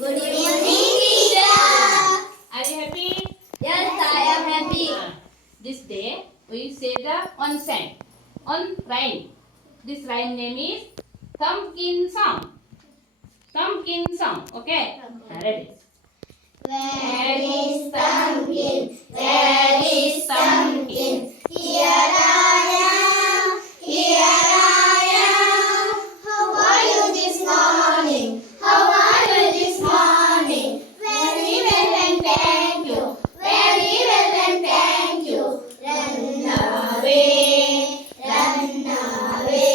Good evening, teacher. Are you happy? Yes, I am happy. This day we say the on sign, on rhyme. This rhyme name is Thumbkin Song. Thumbkin Song. Okay? Ready? Where is Thumbkin? Where is Thumbkin? Here I am. Here I am. How are you this morning? How are you this morning? Very well and thank you. Very well and thank you. Run away. Run away.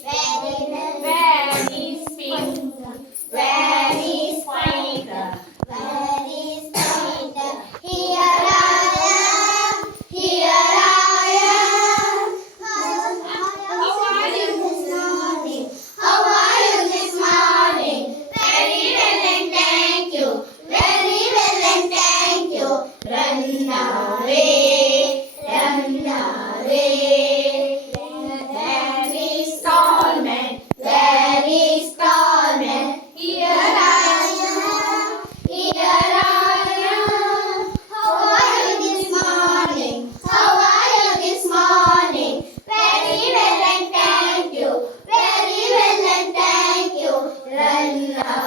Very well. Where is pink? Where is Spider? Where is Spider? Here I am. Here I am. How are you this morning? How are you this morning? Very well and thank you. Very well and thank you. Run away. Run away. Where is Stallman? Where is Stallman? Here I am. Here I am. How are you this morning? How are you this morning? Very well and thank you. Very well and thank you. Run away.